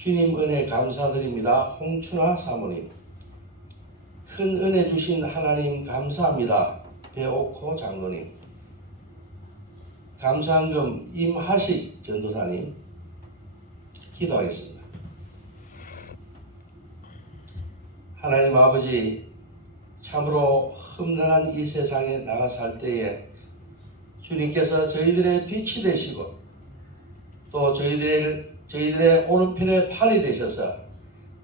주님 은혜 감사드립니다. 홍춘아 사모님. 큰 은혜 주신 하나님 감사합니다. 배옥호 장로님. 감사한금 임하식 전도사님. 기도하겠습니다. 하나님 아버지, 참으로 험난한 이 세상에 나가 살 때에 주님께서 저희들의 빛이 되시고 또 저희들의 오른편에 팔이 되셔서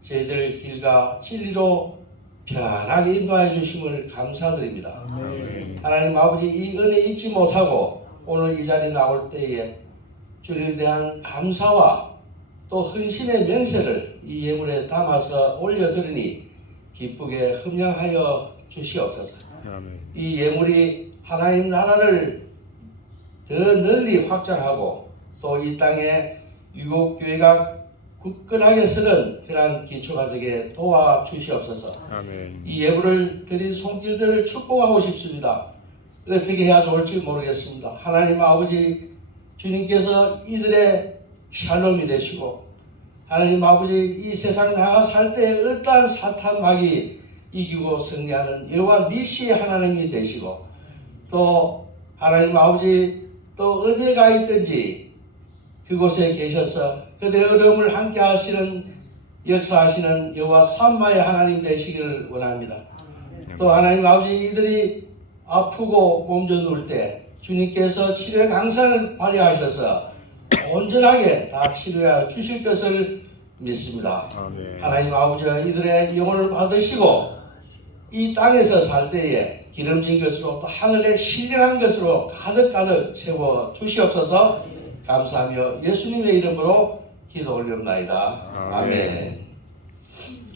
저희들 길과 진리로 편하게 인도하여 주심을 감사드립니다. 아멘. 하나님 아버지, 이 은혜 잊지 못하고 오늘 이 자리에 나올 때에 주님에 대한 감사와 또 헌신의 명세를 이 예물에 담아서 올려드리니 기쁘게 흠양하여 주시옵소서. 아멘. 이 예물이 하나님 나라를 더 널리 확장하고 또 이 땅에 유목교회가 굳건하게 서는 그러한 기초가 되게 도와주시옵소서. 아멘. 이 예물을 드린 손길들을 축복하고 싶습니다. 어떻게 해야 좋을지 모르겠습니다. 하나님 아버지, 주님께서 이들의 샬롬이 되시고 하나님 아버지, 이 세상 나가 살 때 어떠한 사탄 마귀 이기고 승리하는 여호와 니시의 하나님이 되시고 또 하나님 아버지, 또 어디에 가 있든지 그곳에 계셔서 그들의 어려움을 함께 하시는 역사하시는 여호와 삼마의 하나님 되시기를 원합니다. 또 하나님 아버지, 이들이 아프고 몸져 누울 때 주님께서 치료의 강산을 발휘하셔서 온전하게 다 치료해 주실 것을 믿습니다. 아멘. 하나님 아버지, 이들의 영혼을 받으시고 이 땅에서 살 때에 기름진 것으로 또 하늘에 신령한 것으로 가득가득 채워 주시옵소서. 감사하며 예수님의 이름으로 기도 올려옵나이다. 아멘.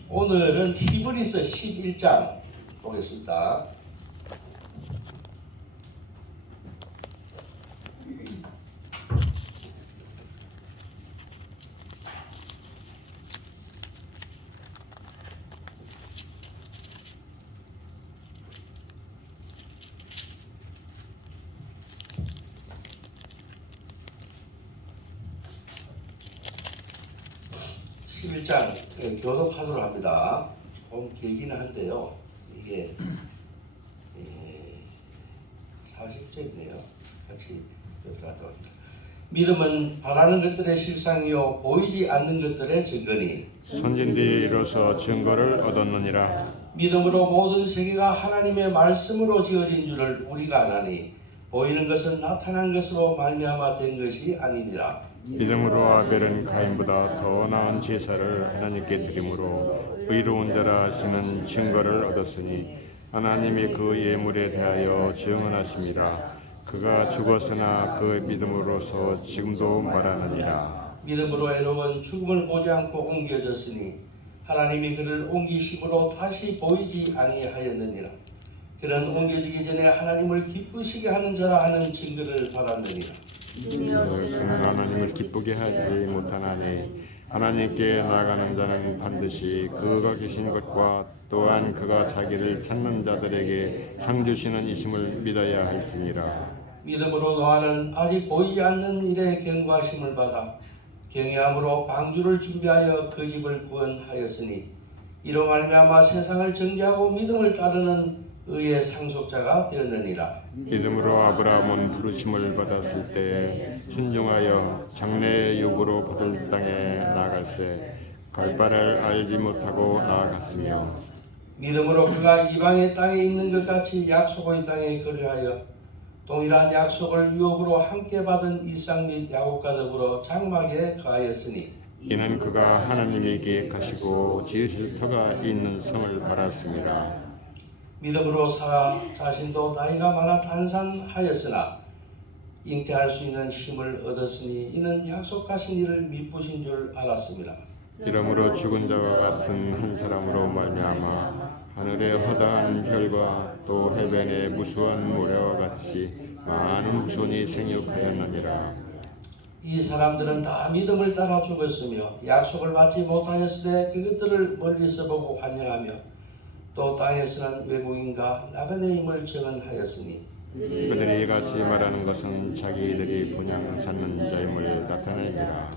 오늘은 히브리서 11장 보겠습니다. 교독하도록 합니다. 좀 길기는 한데요. 이게 40절이네요. 같이 교독하도록 합니다. 믿음은 바라는 것들의 실상이요 보이지 않는 것들의 증거니 선진들이 이로써 증거를 얻었느니라. 믿음으로 모든 세계가 하나님의 말씀으로 지어진 줄을 우리가 아나니 보이는 것은 나타난 것으로 말미암아 된 것이 아니니라. 믿음으로 아벨은 가인보다 더 나은 제사를 하나님께 드림으로 의로운 자라 하시는 증거를 얻었으니 하나님이 그 예물에 대하여 증언하심이라. 그가 죽었으나 그 믿음으로서 지금도 말하느니라. 믿음으로 에녹은 죽음을 보지 않고 옮겨졌으니 하나님이 그를 옮기심으로 다시 보이지 아니하였느니라. 그는 옮겨지기 전에 하나님을 기쁘시게 하는 자라 하는 증거를 받았느니라. 이것은 하나님을 기쁘게 하지 못하나니 하나님께 나아가는 자는 반드시 그가 계신 것과 또한 그가 자기를 찾는 자들에게 상 주시는 이심을 믿어야 할지니라. 믿음으로 노아는 아직 보이지 않는 일에 경고하심을 받아 경외함으로 방주를 준비하여 그 집을 구원하였으니 이로 말미암아 세상을 정죄하고 믿음을 따르는 의의 상속자가 되었느니라. 믿음으로 아브라함은 부르심을 받았을 때 순종하여 장래의 요구로 받을 땅에 나아갈새 갈 바를 알지 못하고 나아갔으며 믿음으로 그가 이방의 땅에 있는 것 같이 약속의 땅에 거류하여 동일한 약속을 유업으로 함께 받은 이삭 및 야곱과 더불어 장막에 거하였으니 이는 그가 하나님이 계획하시고 지으실 터가 있는 성을 바랐습니다. 믿음으로 사라 자신도 나이가 많아 단산하였으나 잉태할 수 있는 힘을 얻었으니 이는 약속하신 이를 미쁘신 줄 알았습니다. 이러므로 죽은 자와 같은 한 사람으로 말미암아 하늘의 허다한 별과 또 해변의 무수한 모래와 같이 많은 후손이 생육하였느니라. 이 사람들은 다 믿음을 따라 죽었으며 약속을 받지 못하였으되 그것들을 멀리서 보고 환영하며 또 땅에서는 외국인과 나그네 임을 증언하였으니 그들이 같이 말하는 것은 자기들이 본향 찾는 자임을 나타내니라.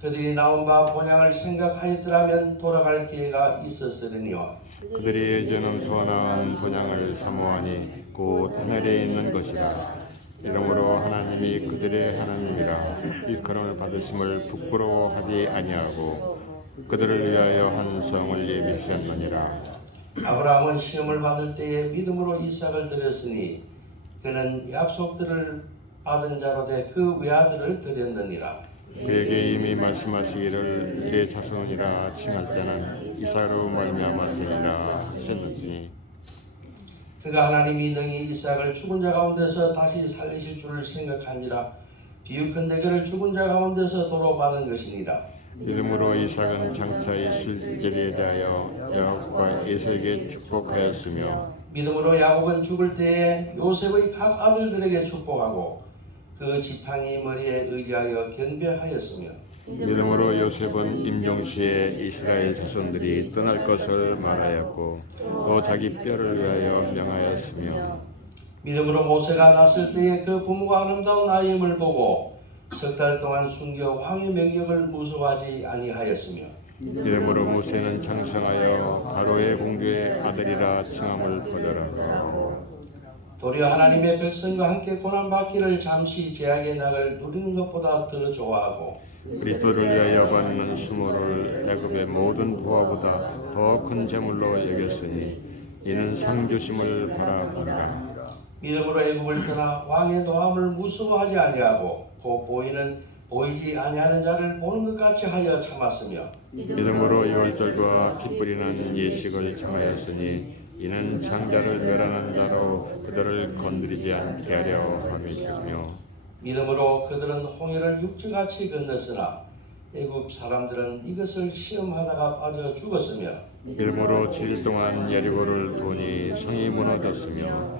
그들이 나온 바 본향을 생각하였더라면 돌아갈 기회가 있었으려니와 그들이 예전은 더 나은 본향을 사모하니 곧 하늘에 있는 것이라. 이러므로 하나님이 그들의 하나님이라 일컬음을 받으심을 부끄러워하지 아니하고 그들을 위하여 한 성을 예비하셨느니라. 아브라함은 시험을 받을 때에 믿음으로 이삭을 드렸으니 그는 약속들을 받은 자로 돼 그 외아들을 드렸느니라. 그에게 이미 말씀하시기를 내 자손이라 칭할 자는 이삭으로 말미암았으리라 하셨느니라. 그가 하나님이 능히 이삭을 죽은 자 가운데서 다시 살리실 줄을 생각하니라. 비유컨대 그를 죽은 자 가운데서 도로 받은 것이니라. 믿음으로 이삭은 장차 있을 일에 대하여 야곱과 에서에게 축복하였으며 믿음으로 야곱은 죽을 때에 요셉의 각 아들들에게 축복하고 그 지팡이 머리에 의지하여 경배하였으며 믿음으로 요셉은 임종시에 이스라엘 자손들이 떠날 것을 말하였고 또 자기 뼈를 위하여 명하였으며 믿음으로 모세가 났을 때에 그 부모가 아름다운 아이임을 보고 석 달 동안 숨겨 왕의 명령을 무서워하지 아니하였으며 믿음으로 모세는 장성하여 바로의 공주의 아들이라 칭함을 거절하고 도리어 하나님의 백성과 함께 고난받기를 잠시 제약의 낙을 누리는 것보다 더 좋아하고 그리스도를 위하여 받는 수모를 애굽의 모든 부하보다 더 큰 재물로 여겼으니 이는 상 주심을 바라보라. 믿음으로 애굽을 떠나 왕의 노함을 무서워하지 아니하고 곧 보이지 아니하는 자를 보는 것 같이 하여 참았으며 믿음으로 유월절과 피 뿌리는 예식을 정하였으니 이는 장자를 멸하는 자로 그들을 건드리지 않게 하려 함이시며 믿음으로 그들은 홍해를 육지같이 건넜으나 애굽 사람들은 이것을 시험하다가 빠져 죽었으며 믿음으로 7일 동안 여리고를 도니 성이 무너졌으며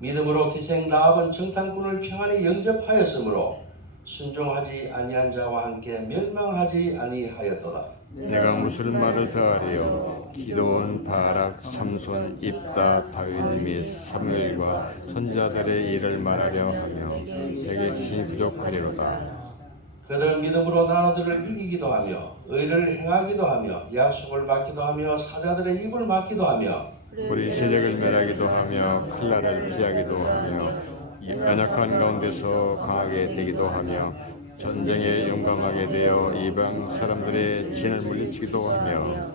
믿음으로 기생 라합은 정탐꾼을 평안히 영접하였으므로 순종하지 아니한 자와 함께 멸망하지 아니하였도다. 내가 무슨 말을 더하리요 기도원 바락 삼손 입다 다윗 및 사무엘과 선지자들의 일을 말하려 하며 내게 힘이 부족하리로다. 그들은 믿음으로 나라들을 이기기도 하며 의를 행하기도 하며 약속을 받기도 하며 사자들의 입을 막기도 하며 우리 세력을 멸하기도 하며 칼날을 피하기도 하며 연약한 가운데서 강하게 되기도 하며 전쟁에 용감하게 되어 이방 사람들의 진을 물리치기도 하며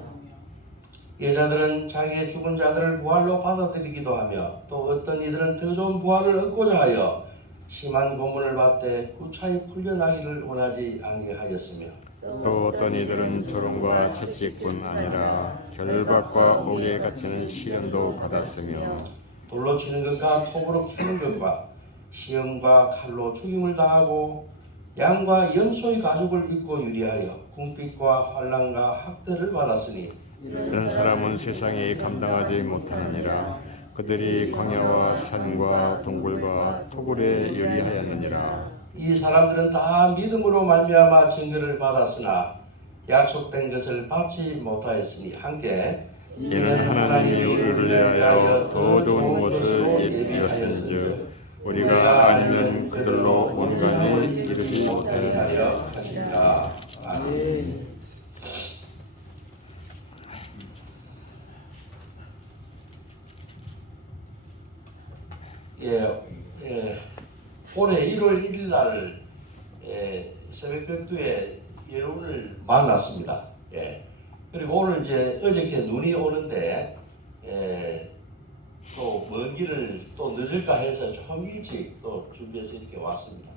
여자들은 자기의 죽은 자들을 부활로 받아들이기도 하며 또 어떤 이들은 더 좋은 부활을 얻고자 하여 심한 고문을 받되 구차히 풀려나기를 원하지 아니하였으며 또 어떤 이들은 조롱과 채찍뿐 아니라 결박과 옥에 갇히는 시련도 받았으며 돌로 치는 것과 톱으로 캐는 것과 시험과 칼로 죽임을 당하고 양과 염소의 가죽을 입고 유리하여 궁핍과 환난과 학대를 받았으니 이런 사람은 세상이 감당하지 못하느니라. 그들이 광야와 산과 동굴과 토굴에 유리하였느니라. 이 사람들은 다 믿음으로 말미암아 증거를 받았으나 약속된 것을 받지 못하였으니 함께 이는 하나님이 우리를 위하여 더 좋은 것을 예비하셨은즉 우리가 아니면 그들로 온갖을 이루지 못하리라. 하려 하시니라. 아멘. 올해 1월 1일 날 새벽 벽두에 여러분을 만났습니다. 그리고 오늘 이제 어저께 눈이 오는데 또 먼 길을 또 늦을까 해서 조금 일찍 또 준비해서 이렇게 왔습니다.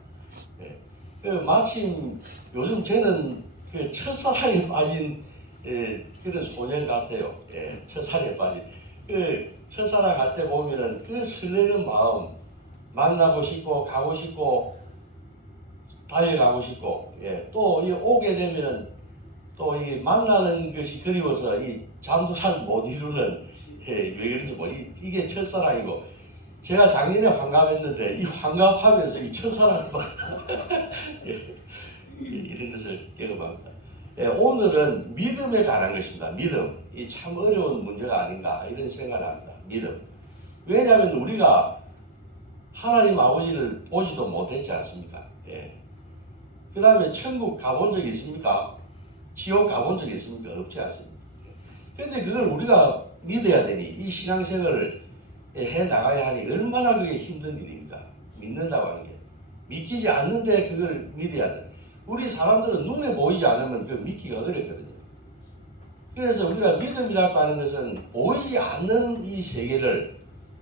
그 마침 요즘 저는 그 첫사랑에 빠진 그런 소년 같아요. 첫사랑에 빠진 그 첫사랑 할 때 보면은 그 설레는 마음 만나고 싶고 가고 싶고 달려가고 싶고 또 이 오게 되면은 또 이 만나는 것이 그리워서 이 잠도 잘 못 이루는 왜 그런지 뭐 이게 첫사랑이고 제가 작년에 환갑했는데 이 환갑하면서 이 첫사랑을 이런 것을 경험합니다. 오늘은 믿음에 관한 것입니다. 믿음. 이 참 어려운 문제가 아닌가 이런 생각을 합니다. 믿음. 왜냐하면 우리가 하나님 아버지를 보지도 못했지 않습니까? 그 다음에 천국 가본 적이 있습니까? 지옥 가본 적이 있습니까? 없지 않습니까? 근데 그걸 우리가 믿어야 되니, 이 신앙생활을 해 나가야 하니 얼마나 그게 힘든 일입니까? 믿는다고 하는 게. 믿기지 않는데 그걸 믿어야 돼. 우리 사람들은 눈에 보이지 않으면 그 믿기가 어렵거든요. 그래서 우리가 믿음이라고 하는 것은 보이지 않는 이 세계를,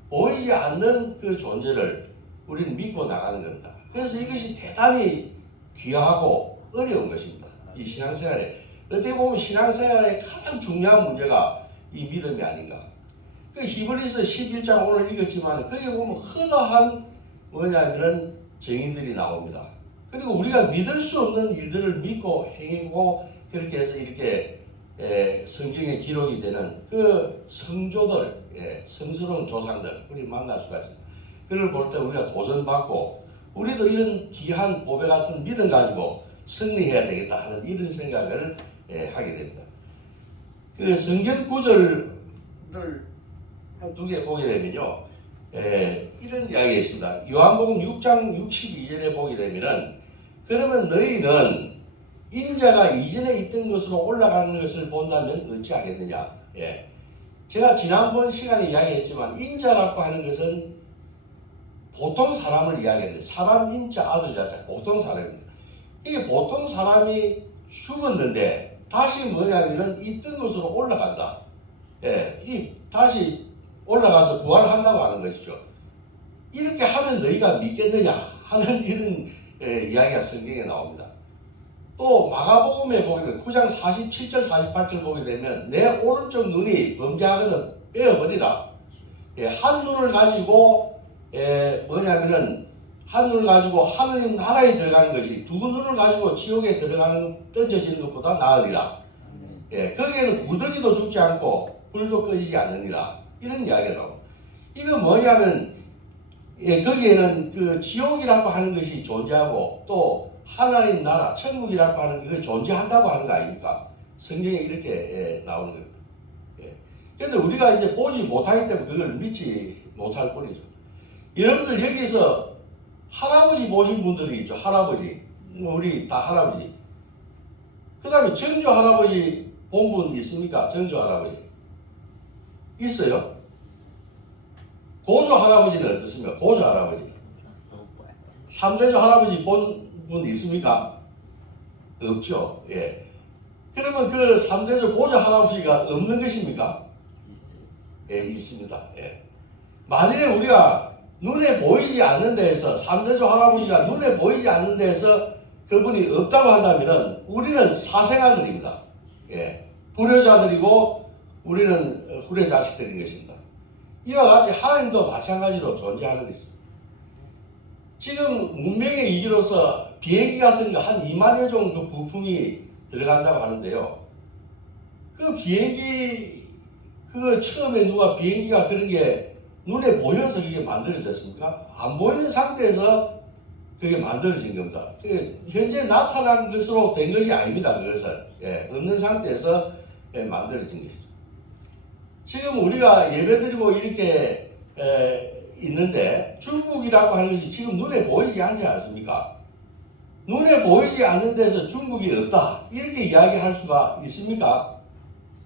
보이지 않는 그 존재를 우리는 믿고 나가는 겁니다. 그래서 이것이 대단히 귀하고 어려운 것입니다. 이 신앙생활에. 어떻게 보면 신앙생활의 가장 중요한 문제가 이 믿음이 아닌가. 그 히브리서 11장 오늘 읽었지만 거기에 보면 허다한 뭐냐면은 정의들이 나옵니다. 그리고 우리가 믿을 수 없는 일들을 믿고 행하고 그렇게 해서 이렇게 성경에 기록이 되는 그 성조들, 성스러운 조상들 우리 만날 수가 있습니다. 그걸 볼 때 우리가 도전받고 우리도 이런 귀한 보배 같은 믿음 가지고 승리해야 되겠다 하는 이런 생각을 하게 됩니다. 그 성경 구절을 한 두 개 보게 되면요, 이런 이야기가 있습니다. 요한복음 6장 62절에 보게 되면은, 그러면 너희는 인자가 이전에 있던 것으로 올라가는 것을 본다면 어찌하겠느냐. 제가 지난번 시간에 이야기했지만 인자라고 하는 것은 보통 사람을 이야기했는데, 사람 인자 아들 자자 보통 사람입니다. 이게 보통 사람이 죽었는데 다시 뭐냐면은 있던 곳으로 올라간다. 이 다시 올라가서 부활한다고 하는 것이죠. 이렇게 하면 너희가 믿겠느냐 하는 이런 이야기가 성경에 나옵니다. 또 마가복음에 보게 되면 9장 47절 48절 보게 되면 내 오른쪽 눈이 범죄하거든 빼어버리라. 한 눈을 가지고 뭐냐면은 한 눈을 가지고 하느님 나라에 들어가는 것이 두 눈을 가지고 지옥에 던져지는 것보다 나으리라. 거기에는 구더기도 죽지 않고 불도 꺼지지 않느니라. 이런 이야기가 나옵니다. 이거 뭐냐면 거기에는 그 지옥이라고 하는 것이 존재하고 또 하나님 나라 천국이라고 하는 게 존재한다고 하는 거 아닙니까? 성경에 이렇게 나오는 겁니다. 그런데 우리가 이제 보지 못하기 때문에 그걸 믿지 못할 뿐이죠. 여러분들 여기서 할아버지 보신 분들이 있죠. 할아버지. 우리 다 할아버지. 그 다음에 정조 할아버지 본 분 있습니까? 정조 할아버지. 있어요? 고조 할아버지는 어떻습니까? 고조 할아버지. 삼대조 할아버지 본 분 있습니까? 없죠. 그러면 그 삼대조 고조 할아버지가 없는 것입니까? 있습니다. 만일에 우리가 눈에 보이지 않는 데에서 삼대조 할아버지가 눈에 보이지 않는 데에서 그분이 없다고 한다면 우리는 사생아들입니다. 불효자들이고 우리는 후레 자식들인 것입니다. 이와 같이 하나님도 마찬가지로 존재하는 것입니다. 지금 문명의 이기로서 비행기 같은 거 한 2만여 정도 부품이 들어간다고 하는데요. 그 비행기, 그 처음에 누가 비행기가 그런 게 눈에 보여서 그게 만들어졌습니까? 안 보이는 상태에서 그게 만들어진 겁니다. 현재 나타난 것으로 된 것이 아닙니다. 그것은. 없는 상태에서 만들어진 것이죠. 지금 우리가 예배드리고 이렇게 있는데 중국이라고 하는 것이 지금 눈에 보이지 않지 않습니까? 눈에 보이지 않는 데서 중국이 없다. 이렇게 이야기할 수가 있습니까?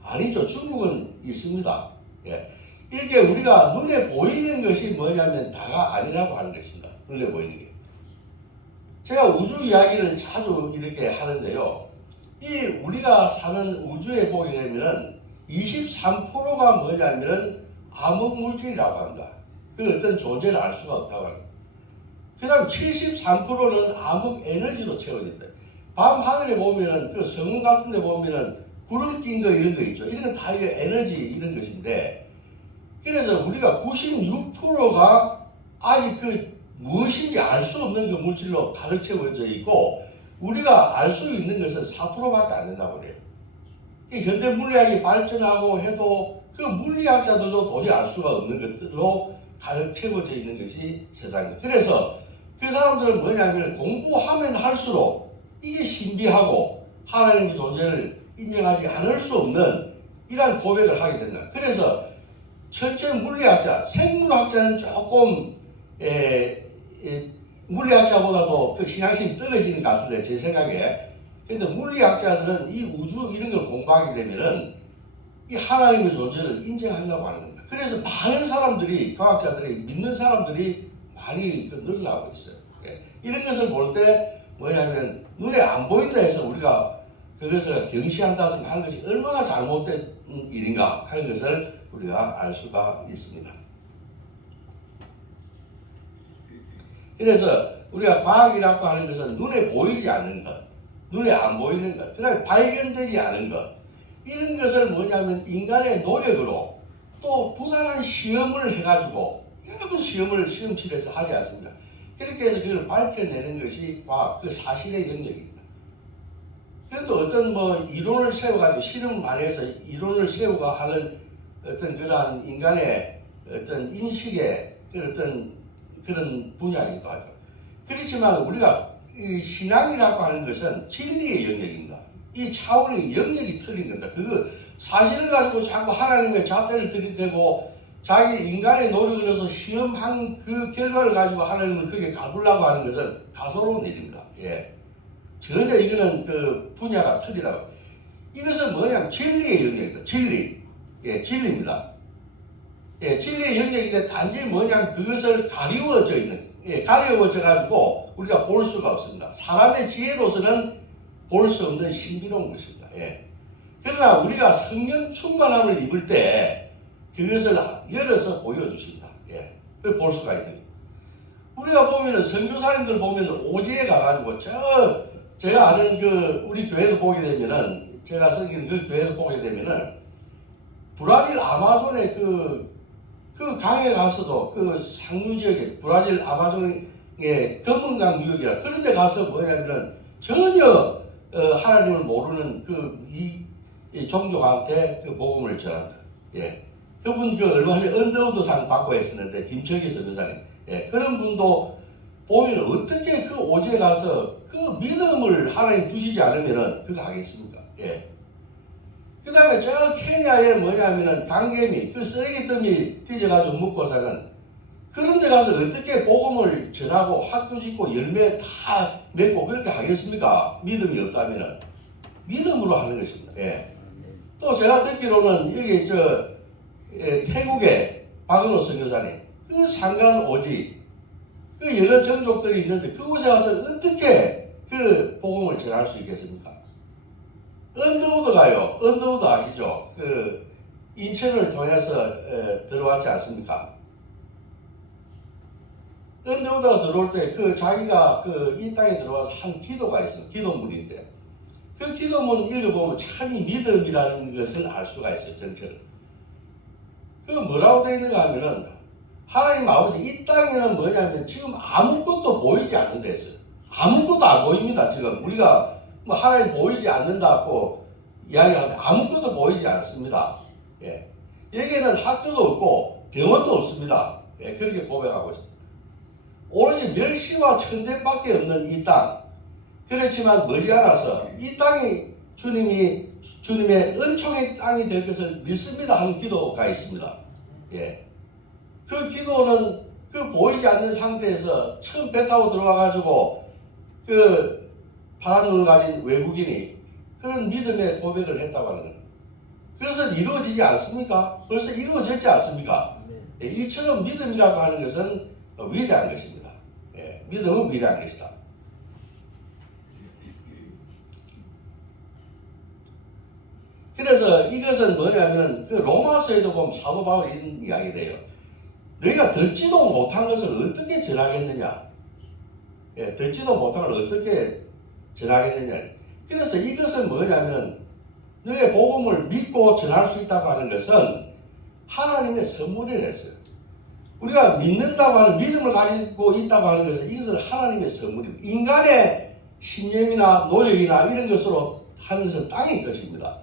아니죠. 중국은 있습니다. 이렇게 우리가 눈에 보이는 것이 뭐냐면 다가 아니라고 하는 것입니다. 눈에 보이는 게. 제가 우주 이야기를 자주 이렇게 하는데요. 이 우리가 사는 우주에 보게 되면은 23%가 뭐냐면은 암흑 물질이라고 합니다. 그 어떤 존재를 알 수가 없다고 합니다. 그 다음 73%는 암흑 에너지로 채워진다. 밤 하늘에 보면은 그 성운 같은 데 보면은 구름 낀 거 이런 거 있죠. 이런 건 다 이게 에너지 이런 것인데, 그래서 우리가 96%가 아직 그 무엇인지 알 수 없는 그 물질로 가득 채워져 있고, 우리가 알 수 있는 것은 4%밖에 안 된다고 그래요. 현대 물리학이 발전하고 해도 그 물리학자들도 도저히 알 수가 없는 것들로 가득 채워져 있는 것이 세상입니다. 그래서 그 사람들은 뭐냐면 공부하면 할수록 이게 신비하고 하나님의 존재를 인정하지 않을 수 없는 이러한 고백을 하게 된다. 그래서 철저 물리학자, 생물학자는 조금 물리학자보다도 그 신앙심이 떨어지는 것 같은데, 제 생각에. 근데 물리학자들은 이 우주 이런 걸 공부하게 되면은 이 하나님의 존재를 인정한다고 하는 겁니다. 그래서 많은 사람들이, 과학자들이, 믿는 사람들이 많이 늘어나고 있어요. 예. 이런 것을 볼 때 뭐냐면 눈에 안 보인다 해서 우리가 그것을 경시한다든가 하는 것이 얼마나 잘못된 일인가 하는 것을 우리가 알 수가 있습니다. 그래서 우리가 과학이라고 하는 것은 눈에 보이지 않는 것, 눈에 안 보이는 것, 그다음에 발견되지 않은 것, 이런 것을 뭐냐면 인간의 노력으로 또 부단한 시험을 해가지고 여러 번 시험치료해서 하지 않습니까? 그렇게 해서 그걸 밝혀내는 것이 과학, 그 사실의 영역입니다. 그래도 어떤 이론을 세워가지고 실험 안에서 이론을 세우고 하는 어떤 그러한 인간의 어떤 인식의 그런 분야이기도 하죠. 그렇지만 우리가 이 신앙이라고 하는 것은 진리의 영역입니다. 이 차원의 영역이 틀린 겁니다. 그 사실을 가지고 자꾸 하나님의 잣대를 들이대고 자기 인간의 노력을 해서 시험한 그 결과를 가지고 하나님을 그게 가두려고 하는 것은 다소로운 일입니다. 예. 전혀 이거는 그 분야가 틀리다고. 이것은 뭐냐면 진리의 영역입니다. 진리. 예, 진리입니다. 예, 진리의 영역인데 단지 뭐냐면 그것을 가리워져 있는, 예, 가리워져 가지고 우리가 볼 수가 없습니다. 사람의 지혜로서는 볼 수 없는 신비로운 것입니다. 예. 그러나 우리가 성령 충만함을 입을 때 그것을 열어서 보여주신다. 예. 그걸 볼 수가 있는 거예요. 우리가 보면은 선교사님들 보면 오지에 가가지고 제가 아는 우리 교회도 보게 되면은, 제가 섬기는 그 교회도 보게 되면은 브라질 아마존의 그 강에 가서도 그 상류 지역에 브라질 아마존의 검은강 유역이라 그런 데 가서 뭐냐면은 전혀 하나님을 모르는 이 종족한테 그 복음을 전한다. 예. 그분 얼마 전에 언더우드상 받고 했었는데, 김철기 선교사님. 예. 그런 분도 보면 어떻게 그 오지에 가서 그 믿음을 하나님 주시지 않으면은 그거 하겠습니까? 예. 그 다음에 저 케냐에 뭐냐면은 강개미, 그 쓰레기더미 뒤져가지고 먹고 사는 그런 데 가서 어떻게 복음을 전하고 학교 짓고 열매 다 맺고 그렇게 하겠습니까? 믿음이 없다면은. 믿음으로 하는 것입니다. 예. 또 제가 듣기로는 여기 태국의 박은호 선교사님, 그 상간 오지, 그 여러 정족들이 있는데 그곳에 가서 어떻게 그 복음을 전할 수 있겠습니까? 언더우드가요. 언더우드 아시죠? 그 인천을 통해서 들어왔지 않습니까? 언더우드가 들어올 때 자기가 이 땅에 들어와서 한 기도가 있어요. 기도문인데 그 기도문 읽어보면 참이 믿음이라는 것을 알 수가 있어요. 전체를. 그 뭐라고 되어 있는가 하면은 하나님 아버지 이 땅에는 뭐냐면 지금 아무것도 보이지 않는 데서 아무것도 안 보입니다. 지금 우리가 하나님 보이지 않는다고 이야기하는데 아무것도 보이지 않습니다. 예. 여기에는 학교도 없고 병원도 없습니다. 예. 그렇게 고백하고 있습니다. 오로지 멸시와 천대밖에 없는 이 땅. 그렇지만 머지않아서 이 땅이 주님의 은총의 땅이 될 것을 믿습니다 하는 기도가 있습니다. 예. 그 기도는 보이지 않는 상태에서 처음 배 타고 들어와가지고 파란 눈을 가진 외국인이 그런 믿음의 고백을 했다고 하는 거예요. 그것은 이루어지지 않습니까? 벌써 이루어졌지 않습니까? 예, 이처럼 믿음이라고 하는 것은 위대한 것입니다. 예, 믿음은 위대한 것이다. 그래서 이것은 뭐냐면은 로마서에도 보면 사도 바울이 이런 이야기를 해요. 너희가 듣지도 못한 것을 어떻게 전하겠느냐? 예, 듣지도 못한 걸 어떻게 전하겠느냐? 그래서 이것은 뭐냐면은 너의 복음을 믿고 전할 수 있다고 하는 것은 하나님의 선물이랬어요. 우리가 믿는다고 하는 믿음을 가지고 있다고 하는 것은 이것은 하나님의 선물입니다. 인간의 신념이나 노력이나 이런 것으로 하는 것은 땅의 것입니다.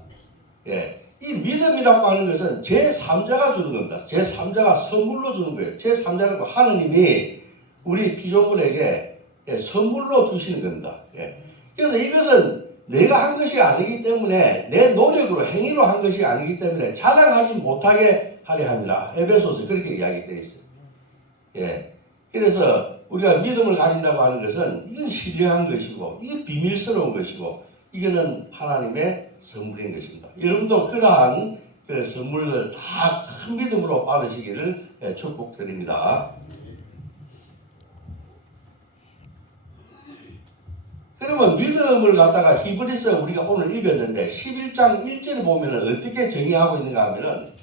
예, 이 믿음이라고 하는 것은 제3자가 주는 겁니다. 제3자가 선물로 주는 거예요. 제3자라고 하느님이 우리 피조물에게 선물로 주시는 겁니다. 예. 그래서 이것은 내가 한 것이 아니기 때문에 내 노력으로 행위로 한 것이 아니기 때문에 자랑하지 못하게 하려 합니다. 에베소서 그렇게 이야기되어 있어요. 예. 그래서 우리가 믿음을 가진다고 하는 것은 이건 신령한 것이고 이게 비밀스러운 것이고 이거는 하나님의 선물인 것입니다. 여러분도 그러한 그 선물을 다 큰 믿음으로 받으시기를 축복드립니다. 그러면 믿음을 갖다가 히브리서 우리가 오늘 읽었는데 11장 1절에 보면 어떻게 정의하고 있는가 하면은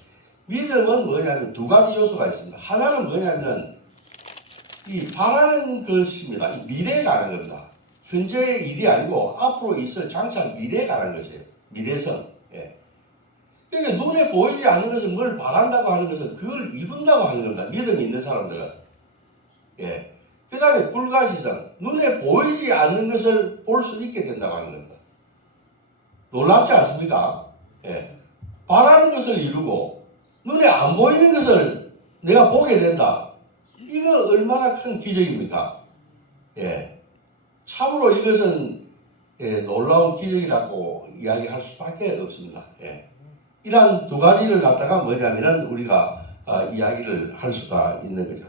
믿음은 뭐냐면 두 가지 요소가 있습니다. 하나는 뭐냐면은 이 바라는 것입니다. 이 미래에 관한 겁니다. 현재의 일이 아니고 앞으로 있을 장차 미래에 관한 것이에요. 미래성. 예. 그러니까 눈에 보이지 않는 것은 뭘 바란다고 하는 것은 그걸 이룬다고 하는 겁니다. 믿음이 있는 사람들은. 예. 그 다음에 불가시성. 눈에 보이지 않는 것을 볼 수 있게 된다고 하는 겁니다. 놀랍지 않습니까? 예. 바라는 것을 이루고 눈에 안 보이는 것을 내가 보게 된다. 이거 얼마나 큰 기적입니까? 예. 참으로 이것은 놀라운 기적이라고 이야기할 수밖에 없습니다. 예. 이러한 두 가지를 갖다가 뭐냐면은 우리가 이야기를 할 수가 있는 거죠.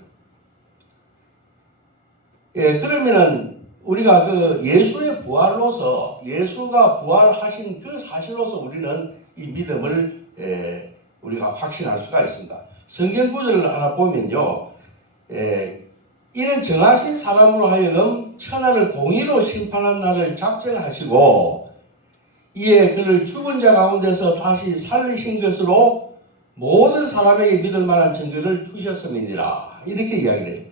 예, 그러면은 우리가 그 예수의 부활로서 예수가 부활하신 그 사실로서 우리는 이 믿음을 우리가 확신할 수가 있습니다. 성경 구절을 하나 보면요. 이는 정하신 사람으로 하여금 천하를 공의로 심판한 날을 작정하시고 이에 그를 죽은 자 가운데서 다시 살리신 것으로 모든 사람에게 믿을 만한 증거를 주셨음이니라. 이렇게 이야기를 해요.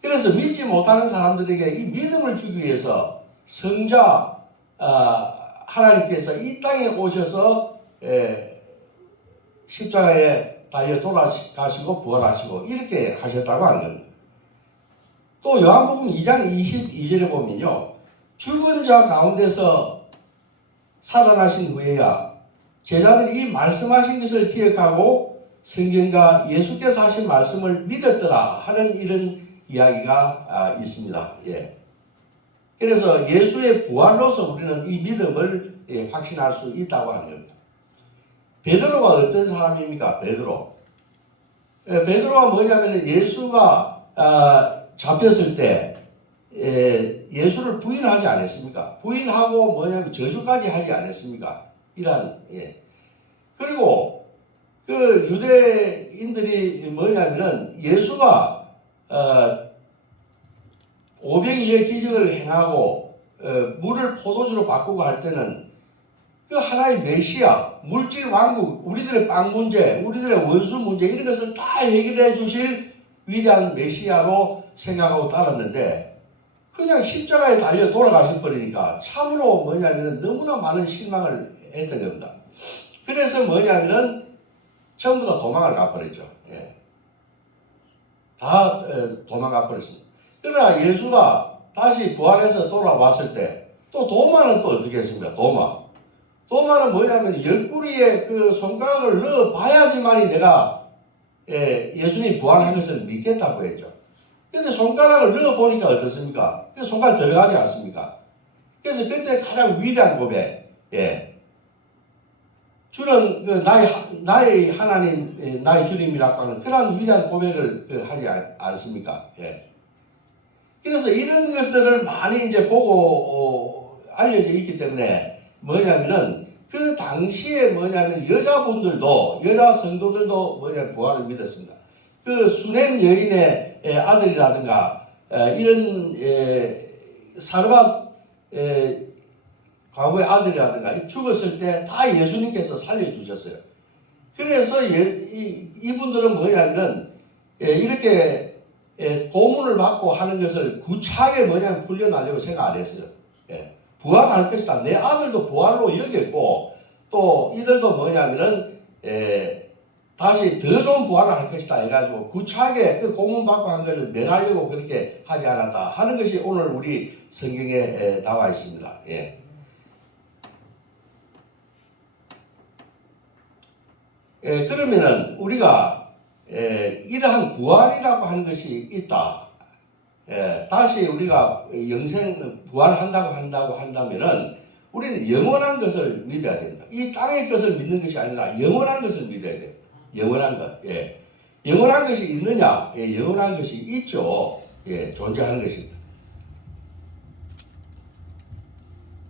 그래서 믿지 못하는 사람들에게 이 믿음을 주기 위해서 성자 하나님께서 이 땅에 오셔서 십자가에 달려 돌아가시고 부활하시고 이렇게 하셨다고 하는 겁니다. 또 요한복음 2장 22절에 보면요. 죽은 자 가운데서 살아나신 후에야 제자들이 이 말씀하신 것을 기억하고 성경과 예수께서 하신 말씀을 믿었더라 하는 이런 이야기가 있습니다. 예. 그래서 예수의 부활로서 우리는 이 믿음을 확신할 수 있다고 하는 겁니다. 베드로가 어떤 사람입니까? 베드로. 베드로가 뭐냐면 예수가 잡혔을 때 예수를 부인하지 않았습니까? 부인하고 뭐냐면 저주까지 하지 않았습니까? 이러한 그리고 그 유대인들이 뭐냐면은 예수가 오병이의 기적을 행하고 물을 포도주로 바꾸고 할 때는 그 하나의 메시아, 물질 왕국, 우리들의 빵 문제, 우리들의 원수 문제 이런 것을 다 해결해 주실 위대한 메시아로 생각하고 따랐는데 그냥 십자가에 달려 돌아가셔 버리니까 참으로 뭐냐면은 너무나 많은 실망을 했던 겁니다. 그래서 뭐냐면은 전부 다 도망을 가버렸죠. 예. 다 도망가 버렸습니다. 그러나 예수가 다시 부활해서 돌아왔을 때 또 도마는 또 어떻게 했습니까? 도마는 뭐냐면 옆구리에 그 손가락을 넣어 봐야지만이 내가 예수님이 부활한 것을 믿겠다고 했죠. 근데 손가락을 넣어 보니까 어떻습니까? 그 손가락 들어가지 않습니까? 그래서 그때 가장 위대한 고백, 주는 그 나의 하나님, 나의 주님이라고 하는 그런 위대한 고백을 하지 않습니까? 예. 그래서 이런 것들을 많이 이제 보고 알려져 있기 때문에 뭐냐면은 그 당시에 뭐냐면 여자 성도들도 뭐냐면 부활을 믿었습니다. 그 수넴 여인의 아들이라든가 이런 사르밧 과거의 아들이라든가 죽었을 때 다 예수님께서 살려주셨어요. 그래서 이분들은 뭐냐면은 이렇게 고문을 받고 하는 것을 구차하게 뭐냐면 풀려나려고 생각 안 했어요. 부활할 것이다. 내 아들도 부활로 여겼고 또 이들도 뭐냐면은 다시 더 좋은 부활을 할 것이다 해가지고 구차하게 그 고문 받고 한 것을 면하려고 그렇게 하지 않았다 하는 것이 오늘 우리 성경에 나와 있습니다. 예. 그러면은 우리가 이러한 부활이라고 하는 것이 있다. 다시 우리가 영생 부활한다고 한다면은 우리는 영원한 것을 믿어야 됩니다. 이 땅의 것을 믿는 것이 아니라 영원한 것을 믿어야 돼요. 영원한 것. 영원한 것이 있느냐? 영원한 것이 있죠. 존재하는 것입니다.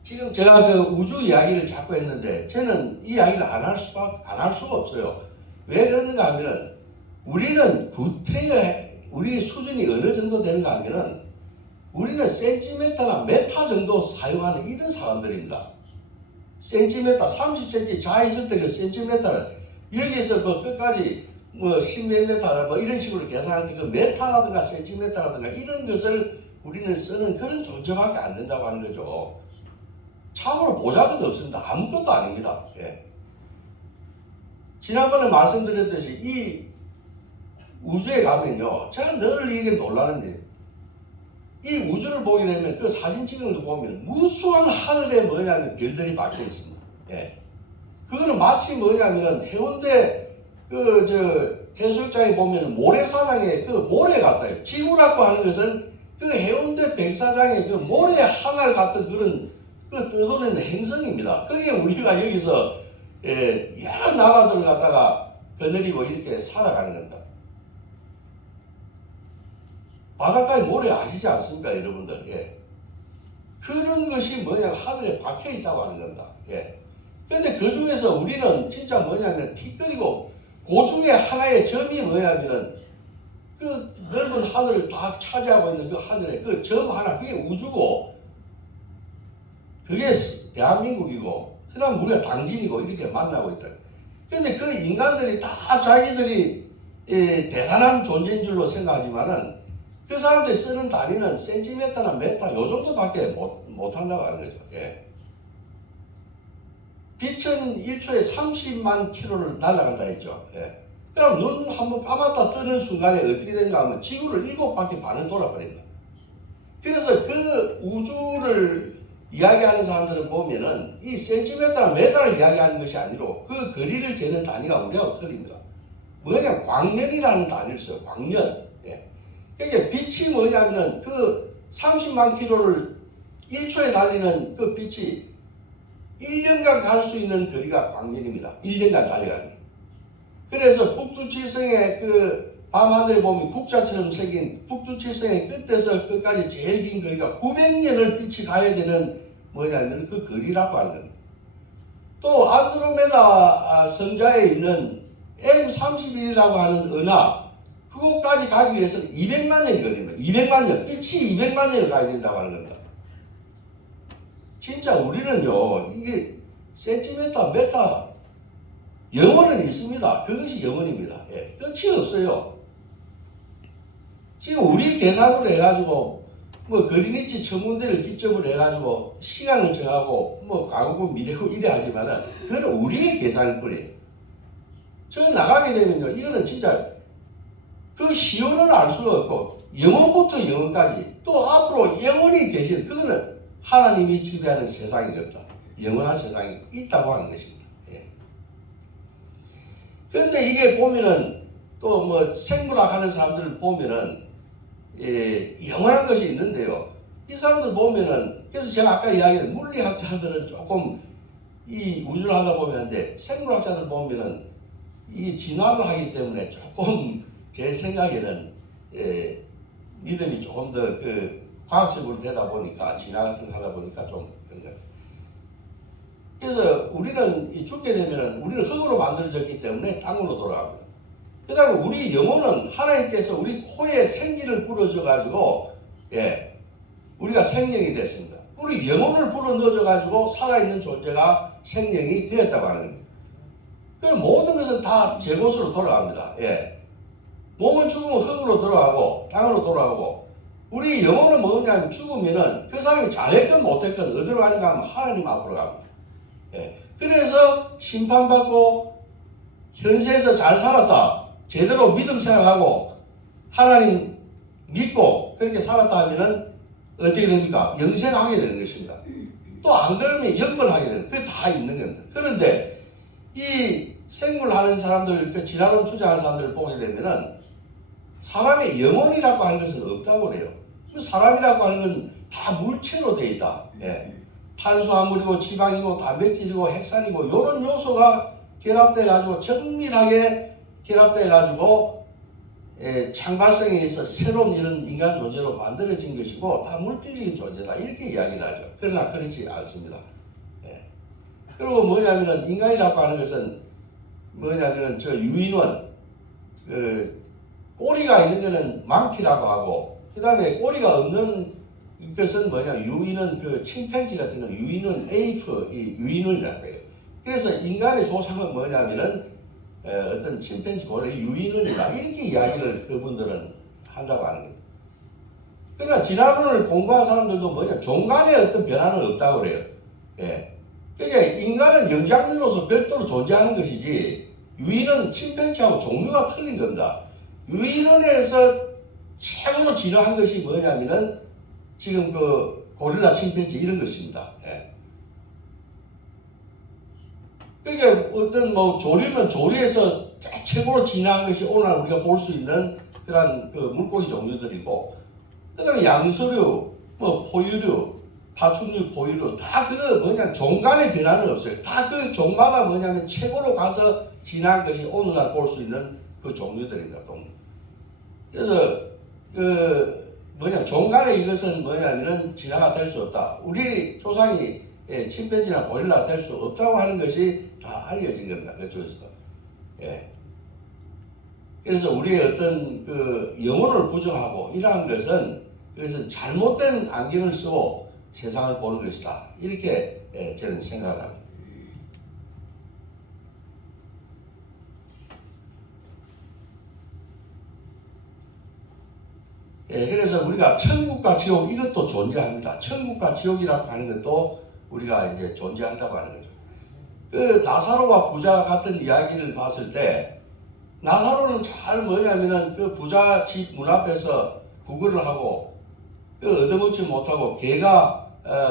지금 제가 그 우주 이야기를 자꾸 했는데 저는 이 이야기를 안 할 수가 없어요. 왜 그러는가 하면은 우리는 우리 수준이 어느 정도 되는가 하면은 우리는 센티미터나 메타 정도 사용하는 이런 사람들입니다. 센티미터 30cm 좌 있을 때 그 센티미터는 여기서 그 끝까지 뭐 10몇 미터 뭐 이런 식으로 계산할 때 그 메타라든가 센티미터라든가 이런 것을 우리는 쓰는 그런 존재밖에 안 된다고 하는 거죠. 참으로 보잘것도 없습니다. 아무것도 아닙니다. 지난번에 말씀드렸듯이 이 우주에 가면요, 제가 늘 이게 놀라는 게, 이 우주를 보게 되면 그 사진 찍은 거 보면 무수한 하늘에 뭐냐면 별들이 박혀 있습니다. 그거는 마치 뭐냐면은 해운대 해수욕장에 보면 모래사장에 그 모래 같아요. 지구라고 하는 것은 그 해운대 백사장의 그 모래 하늘 같은 그런 그 떠도는 행성입니다. 그게 우리가 여기서 여러 나라들을 갖다가 거느리고 이렇게 살아가는 겁니다. 바닷가에 모래 아시지 않습니까, 여러분들? 그런 것이 뭐냐면 하늘에 박혀 있다고 하는 겁니다. 그런데 그 중에서 우리는 진짜 뭐냐면 티끌이고 그 중에 하나의 점이 뭐냐면은 그 넓은 하늘을 다 차지하고 있는 그 하늘에 그 점 하나, 그게 우주고, 그게 대한민국이고, 그 다음 우리가 당진이고 이렇게 만나고 있다. 그런데 그 인간들이 다 자기들이 대단한 존재인 줄로 생각하지만은 그 사람들이 쓰는 단위는 센티미터나 메타 요 정도밖에 못한다고 하는 거죠. 빛은 1초에 30만 킬로를 날아간다 했죠. 그럼 눈 한번 감았다 뜨는 순간에 어떻게 되는가 하면 지구를 7바퀴 반을 돌아버립니다. 그래서 그 우주를 이야기하는 사람들은 보면은 이 센티미터나 메타를 이야기하는 것이 아니고 그 거리를 재는 단위가 우리하고 틀립니다. 뭐냐, 광년이라는 단위를 써요. 광년. 그러니까 빛이 뭐냐면은 그 30만 킬로를 1초에 달리는 그 빛이 1년간 갈 수 있는 거리가 광년입니다. 1년간 달려가는 게. 그래서 북두칠성의 그 밤하늘에 보면 국자처럼 생긴 북두칠성의 끝에서 끝까지 제일 긴 거리가 900년을 빛이 가야 되는 뭐냐면 그 거리라고 하는 겁니다. 또 안드로메다 성자에 있는 M31이라고 하는 은하, 그곳까지 가기 위해서는 200만 년이 걸립니다. 200만 년, 빛이 200만 년을 가야 된다고 하는 겁니다. 진짜 우리는요, 이게 센티미터, 메타, 영혼은 있습니다. 그것이 영혼입니다. 끝이 없어요. 지금 우리 계산으로 해가지고, 뭐, 그리니치 천문대를 기점으로 해가지고, 시간을 정하고, 뭐, 과거고 미래고 이래 하지만은, 그건 우리의 계산일 뿐이에요. 저 나가게 되면요, 이거는 진짜, 그 시온을 알 수가 없고, 영원부터 영원까지, 또 앞으로 영원히 계신, 그거는 하나님이 지배하는 세상이 없다. 영원한 세상이 있다고 하는 것입니다. 그런데 이게 보면은, 또 뭐, 생물학 하는 사람들을 보면은, 영원한 것이 있는데요. 이 사람들 보면은, 그래서 제가 아까 이야기한 물리학자들은 조금 이 우주를 하다 보면 한데, 생물학자들 보면은, 이 진화를 하기 때문에 조금 제 생각에는 믿음이 조금 더 그 과학적으로 되다 보니까 진화 같은 거 하다 보니까 좀 그런 것 같아요. 그래서 우리는 죽게 되면은 우리는 흙으로 만들어졌기 때문에 땅으로 돌아갑니다. 그 다음에 우리 영혼은 하나님께서 우리 코에 생기를 불어줘 가지고 우리가 생명이 됐습니다. 우리 영혼을 불어 넣어줘 가지고 살아있는 존재가 생명이 되었다고 하는 겁니다. 그럼 모든 것은 다 제 곳으로 돌아갑니다. 몸은 죽으면 흙으로 돌아가고 땅으로 돌아가고, 우리 영혼은 뭐냐면 죽으면은 그 사람이 잘했건 못했건 어디로 가는가 하면 하나님 앞으로 갑니다. 그래서 심판받고 현세에서 잘 살았다, 제대로 믿음 생활하고 하나님 믿고 그렇게 살았다 하면은 어떻게 됩니까? 영생하게 되는 것입니다. 또 안 그러면 영벌하게 되는, 그게 다 있는 겁니다. 그런데 이 생물하는 사람들, 그 진화론 주장하는 사람들을 보게 되면은 사람의 영혼이라고 하는 것은 없다고 그래요. 사람이라고 하는 건 다 물체로 되어 있다. 탄수화물이고 지방이고 단백질이고 핵산이고 이런 요소가 결합돼 가지고 정밀하게 결합돼 가지고 창발성에 의해서 새로운 이런 인간 존재로 만들어진 것이고 다 물질적인 존재다 이렇게 이야기를 하죠. 그러나 그렇지 않습니다. 예. 그리고 뭐냐면은 인간이라고 하는 것은 뭐냐면은 저 유인원 꼬리가 있는 것은 망키라고 하고 그 다음에 꼬리가 없는 것은 뭐냐 유인원 침팬지 같은 건 유인원 에이프 유인원이라는 거예요. 그래서 인간의 조상은 뭐냐면은 어떤 침팬지 고래 유인원이다 이렇게 이야기를 그분들은 한다고 하는 거예요. 그러나 진화론을 공부한 사람들도 뭐냐 종간에 어떤 변화는 없다고 그래요. 예. 그러니까 인간은 영장류로서 별도로 존재하는 것이지 유인은 침팬지하고 종류가 틀린 겁니다. 유인원에서 최고로 진화한 것이 뭐냐면은 지금 고릴라 침팬지 이런 것입니다. 예. 그러니까 어떤 조류면 조류에서 최고로 진화한 것이 오늘 우리가 볼 수 있는 그런 물고기 종류들이고, 그 다음에 양서류, 포유류, 파충류, 포유류, 다 종간의 변화는 없어요. 다 그 종마다 뭐냐면 최고로 가서 진화한 것이 오늘날 볼 수 있는 그 종류들입니다. 그래서, 종간의 이것은 뭐냐면은 진화가 될 수 없다. 우리 조상이 침팬지나 고릴라가 될 수 없다고 하는 것이 다 알려진 겁니다. 그쪽에서도. 예. 그래서 우리의 어떤 영혼을 부정하고 이러한 것은 그것은 잘못된 안경을 쓰고 세상을 보는 것이다. 이렇게 저는 생각을 합니다. 그래서 우리가 천국과 지옥 이것도 존재합니다. 천국과 지옥이라고 하는 것도 우리가 이제 존재한다고 하는 거죠. 나사로와 부자 같은 이야기를 봤을 때 나사로는 잘 뭐냐면은 부자 집 문 앞에서 구걸을 하고 얻어먹지 못하고 개가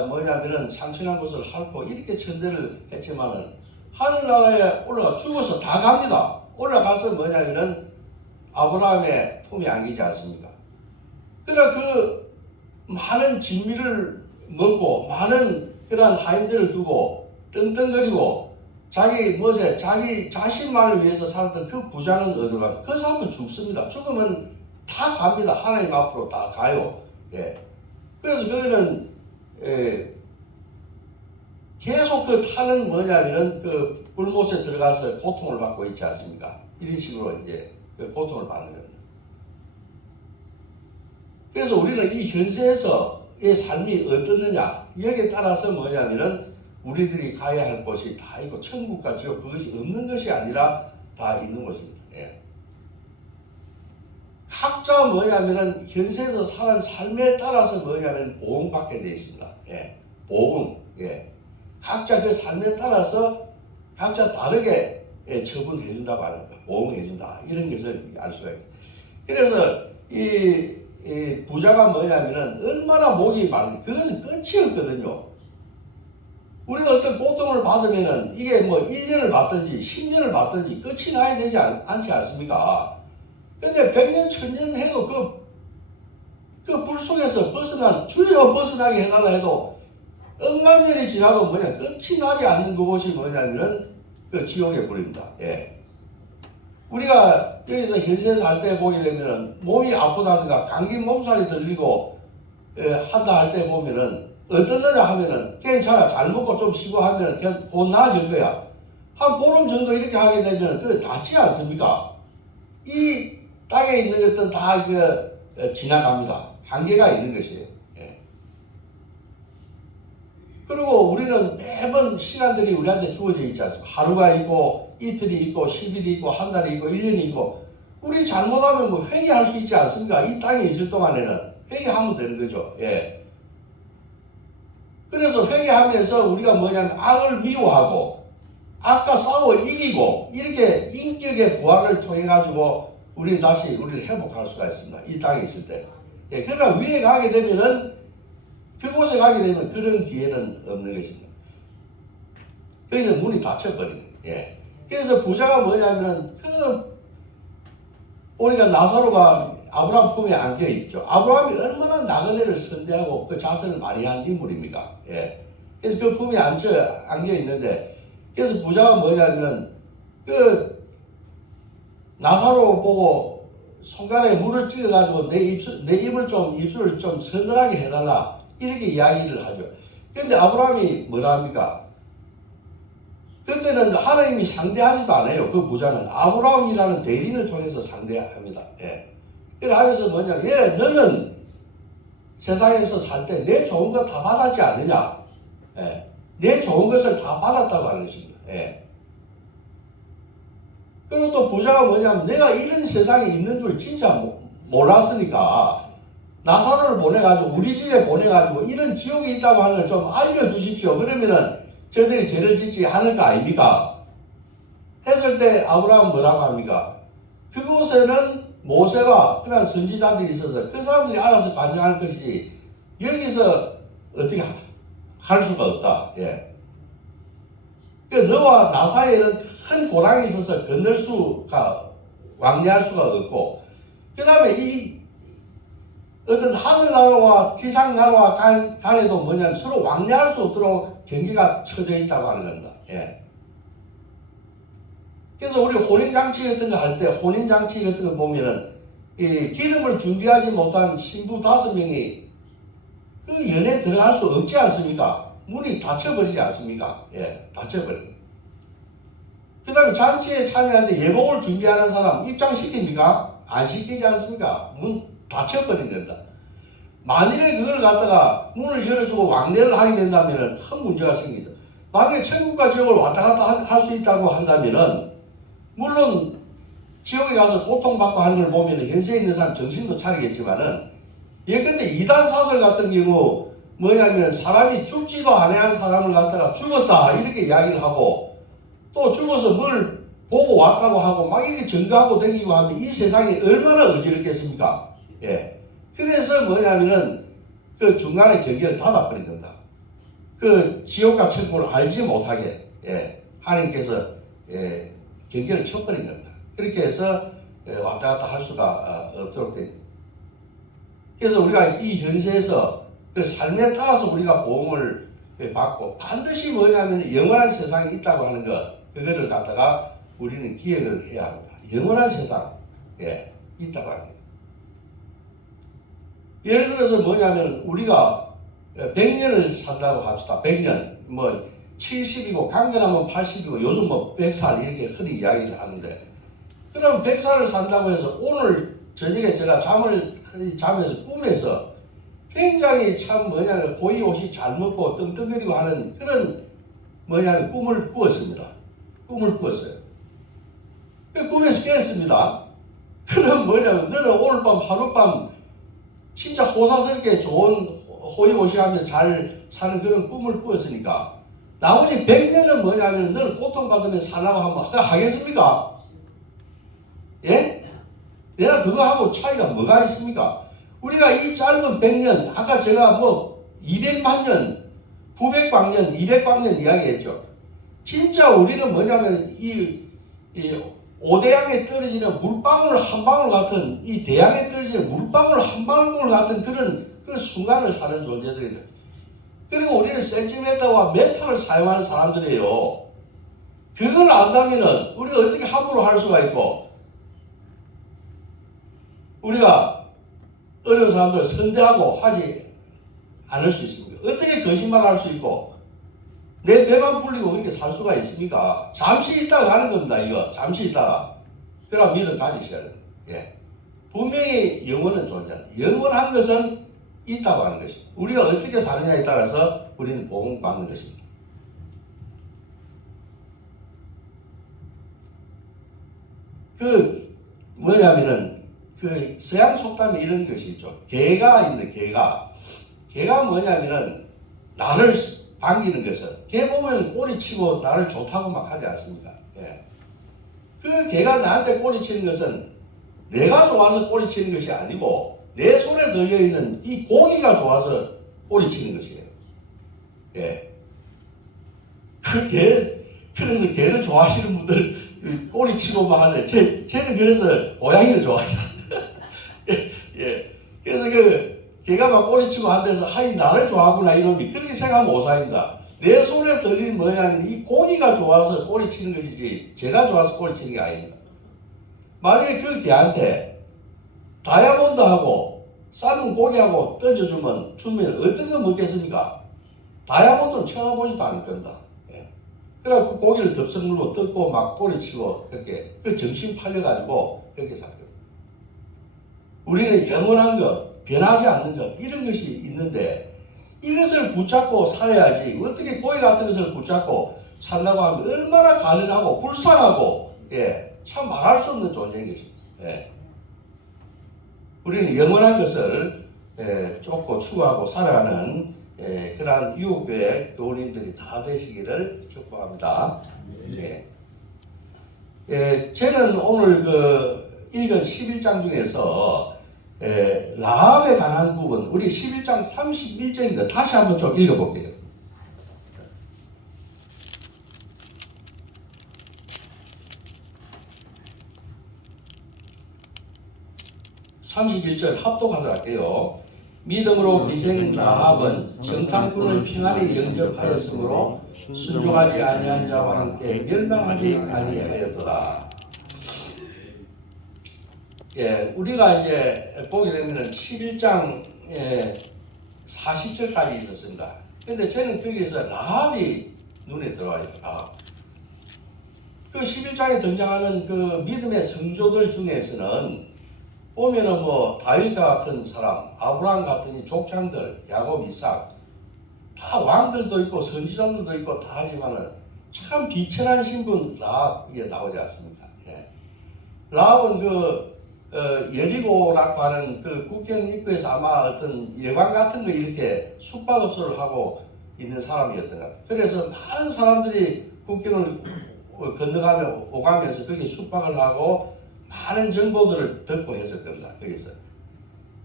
뭐냐면은 상신한 것을 핥고 이렇게 천대를 했지만은 하늘나라에 올라가 죽어서 다 갑니다. 올라가서 뭐냐면은 아브라함의 품에 안기지 않습니까? 그러나 많은 진미를 먹고 많은 그런 하인들을 두고 떵떵거리고 자기 자신만을 위해서 살았던 그 부자는 어디로 가요? 그 사람은 죽습니다. 죽으면 다 갑니다. 하나님 앞으로 다 가요. 예. 그래서 거기는 계속 타는 뭐냐면은 불못에 들어가서 고통을 받고 있지 않습니까? 이런 식으로 이제 고통을 받는 겁니다. 그래서 우리는 이 현세에서의 삶이 어떻느냐 여기에 따라서 뭐냐면은 우리들이 가야 할 곳이 다 있고 천국과 지옥 그것이 없는 것이 아니라 다 있는 것입니다. 예. 각자 뭐냐면은 현세에서 사는 삶에 따라서 뭐냐면 보응받게 되어 있습니다. 예. 보응. 예. 각자 그 삶에 따라서 각자 다르게 처분해 준다고 하는 거예요. 보응해 준다. 이런 것을 알 수가 있고. 그래서 이 부자가 뭐냐면은 얼마나 복이 많은 그것은 끝이 없거든요. 우리가 어떤 고통을 받으면은 이게 1년을 받든지 10년을 받든지 끝이 나야 되지 않지 않습니까? 근데 100년, 1000년 해도 그 불 속에서 주여 벗어나게 해달라 해도 억만 년이 지나도 끝이 나지 않는 그곳이 뭐냐면은 지옥의 불입니다. 예. 우리가 여기서 현세에서 할 때 보게 되면은 몸이 아프다든가 감기 몸살이 들리고 한다 할 때 보면은 어떠느냐 하면은 괜찮아 잘 먹고 좀 쉬고 하면은 그냥 곧 나아질 거야. 한 보름 정도 이렇게 하게 되면은 낫지 않습니까? 이 땅에 있는 것들은 다 지나갑니다. 한계가 있는 것이에요. 예. 그리고 우리는 매번 시간들이 우리한테 주어져 있지 않습니까? 하루가 있고 이틀이 있고 10일이 있고 한 달이 있고 1년이 있고 우리 잘못하면 회개할 수 있지 않습니까? 이 땅에 있을 동안에는 회개하면 되는 거죠. 예. 그래서 회개하면서 우리가 뭐냐면 악을 미워하고 악과 싸워 이기고 이렇게 인격의 부활을 통해 가지고 우리는 다시 우리를 회복할 수가 있습니다. 이 땅에 있을 때. 예. 그러나 위에 가게 되면은 그곳에 가게 되면 그런 기회는 없는 것입니다. 그래서 문이 닫혀버리는 거예요. 예. 그래서 부자가 뭐냐면은 우리가 나사로가 아브라함 품에 안겨 있죠. 아브라함이 얼마나 나그네를 선대하고 그 자선을 많이 한 인물입니까? 예. 그래서 그 품에 안겨 있는데, 그래서 부자가 뭐냐면은 나사로 보고 손가락에 물을 찍어가지고 내 입을 좀 입술을 좀 서늘하게 해달라 이렇게 이야기를 하죠. 그런데 아브라함이 뭐라 합니까? 그때는 하나님이 상대하지도 않아요. 그 부자는 아브라함이라는 대리인을 통해서 상대합니다. 예. 그래 하면서 뭐냐면 너는 세상에서 살 때 내 좋은 거 다 받았지 않느냐? 예. 내 좋은 것을 다 받았다고 하는 것입니다. 예. 그리고 또 부자가 뭐냐면 내가 이런 세상에 있는 줄 진짜 몰랐으니까 나사로를 보내가지고 우리 집에 보내가지고 이런 지옥이 있다고 하는 걸 좀 알려주십시오. 그러면은 저들이 죄를 짓지 않을 거 아닙니까? 했을 때 아브라함은 뭐라고 합니까? 그곳에는 모세와 그런 선지자들이 있어서 그 사람들이 알아서 관장할 것이지 여기서 어떻게 할 수가 없다. 예. 너와 나 사이에는 큰 고랑이 있어서 건널 수가 왕래할 수가 없고 그 다음에 이 어떤 하늘나라와 지상나라와 간에도 뭐냐면 서로 왕래할 수 없도록 경계가 쳐져 있다고 하는 겁니다. 예. 그래서 우리 혼인장치 같은 거 할 때 혼인장치 같은 거 보면은 이 기름을 준비하지 못한 신부 5명이 그 연애에 들어갈 수 없지 않습니까? 문이 닫혀버리지 않습니까? 예, 닫혀버려요. 그 다음에 잔치에 참여하는데 예복을 준비하는 사람 입장시킵니까? 안 시키지 않습니까? 문 닫혀버린 겁니다. 만일에 그걸 갖다가 문을 열어주고 왕래를 하게 된다면 큰 문제가 생기죠. 만약에 천국과 지옥을 왔다 갔다 할 수 있다고 한다면 물론 지옥에 가서 고통받고 하는 걸 보면 현세에 있는 사람 정신도 차리겠지만은 예컨대 이단 사설 같은 경우 뭐냐면 사람이 죽지도 않은 사람을 갖다가 죽었다 이렇게 이야기를 하고 또 죽어서 뭘 보고 왔다고 하고 막 이렇게 증거하고 다니고 하면 이 세상이 얼마나 어지럽겠습니까? 예. 그래서 뭐냐면은 그 중간에 경계를 닫아버린 겁니다. 그 지옥과 천국을 알지 못하게 예. 하나님께서 예. 경계를 쳐버린 겁니다. 그렇게 해서 왔다 갔다 할 수가 없도록 됩니다. 그래서 우리가 이 현세에서 그 삶에 따라서 우리가 보험을 받고 반드시 뭐냐면 영원한 세상이 있다고 하는 것 그거를 갖다가 우리는 기억을 해야 합니다. 영원한 세상 예, 있다고 합니다. 예를 들어서 뭐냐면 우리가 100년을 산다고 합시다. 100년 뭐 70이고 강건하면 80이고 요즘 뭐 100살 이렇게 흔히 이야기를 하는데 그럼 100살을 산다고 해서 오늘 저녁에 제가 잠에서 꿈에서 굉장히 참 뭐냐면 호의호식 잘 먹고 떵떵거리고 하는 그런 뭐냐면 꿈을 꾸었습니다. 꿈을 꾸었어요. 그 꿈에서 깼습니다. 그럼 뭐냐면 너는 오늘 밤 하룻밤 진짜 호사스럽게 좋은 호의호식하면서 잘 사는 그런 꿈을 꾸었으니까 나머지 100년은 뭐냐면 너는 고통받으면서 살라고 하면 하겠습니까? 예? 내가 그거하고 차이가 뭐가 있습니까? 우리가 이 짧은 100년, 아까 제가 뭐 200만 년, 900광년, 200광년 이야기했죠. 진짜 우리는 뭐냐면 이 오대양에 떨어지는 물방울 한 방울 같은 이 대양에 떨어지는 물방울 한 방울 같은 그런 그 순간을 사는 존재들입니다. 그리고 우리는 센티미터와 메타를 사용하는 사람들이에요. 그걸 안다면은 우리가 어떻게 함부로 할 수가 있고 우리가 어려운 사람들 선대하고 하지 않을 수 있습니까? 어떻게 거짓말할 수 있고 내 배만 불리고 그렇게 살 수가 있습니까? 잠시 있다가 가는 겁니다. 이거 잠시 있다가 그럼 믿음 가지셔야 됩니다. 예. 분명히 영원은 존재한다. 영원한 것은 있다고 하는 것입니다. 우리가 어떻게 사느냐에 따라서 우리는 복음을 받는 것입니다. 그 뭐냐면은 그 서양 속담에 이런 것이 있죠. 개가 있는데 개가 뭐냐면은 나를 반기는 것은 개 보면 꼬리치고 나를 좋다고 막 하지 않습니까? 예. 그 개가 나한테 꼬리치는 것은 내가 좋아서 꼬리치는 것이 아니고 내 손에 들려있는 이 고기가 좋아서 꼬리치는 것이에요. 예. 그래서 개를 좋아하시는 분들 꼬리치고 막 하는데 쟤는 그래서 고양이를 좋아하잖아. 예. 그래서 걔가 막 꼬리치고 한 데서 하이 나를 좋아하구나 이놈이 그렇게 생각하면 오산입니다. 내 손에 들린 뭐냐면 이 고기가 좋아서 꼬리치는 것이지 제가 좋아서 꼬리치는 게 아닙니다. 만약에 그 개한테 다이아몬드하고 삶은 고기하고 던져주면 어떤 거 먹겠습니까? 다이아몬드는 쳐다보지도 않을 겁니다. 예. 그래서 그 고기를 덥석 물고 뜯고 막 꼬리치고 그렇게 그 정신 팔려가지고 그렇게 살 겁니다. 우리는 영원한 것, 변하지 않는 것 이런 것이 있는데 이것을 붙잡고 살아야지 어떻게 고기 같은 것을 붙잡고 산다고 하면 얼마나 가련하고 불쌍하고 참 말할 수 없는 존재인 것입니다. 우리는 영원한 것을 쫓고 추구하고 살아가는 그러한 유혹교회 교우님들이 다 되시기를 축복합니다. 저는 오늘 읽은 11장 중에서 라합에 관한 부분, 우리 11장 31절인데 다시 한번 좀 읽어볼게요. 31절 합독하도록 할게요. 믿음으로 기생 라합은 정탐꾼을 평안히 영접하였으므로 순종하지 아니한 자와 함께 멸망하지 아니하였도다. 우리가 이제 보게 되면 11장 40절까지 있었습니다. 근데 저는 거기에서 라합이 눈에 들어와요. 라합. 그 11장에 등장하는 그 믿음의 성조들 중에서는 보면은 다윗과 같은 사람, 아브라함 같은 족장들, 야곱, 이삭 다 왕들도 있고 선지자들도 있고 다 하지만은 참 비천한 신분 라합이 나오지 않습니까? 라합은 여리고라고 하는 그 국경 입구에서 아마 어떤 예방 같은 거 이렇게 숙박업소를 하고 있는 사람이었던 것 같아요. 그래서 많은 사람들이 국경을 건너가며 오가면서 거기 숙박을 하고 많은 정보들을 듣고 했을 겁니다. 거기서.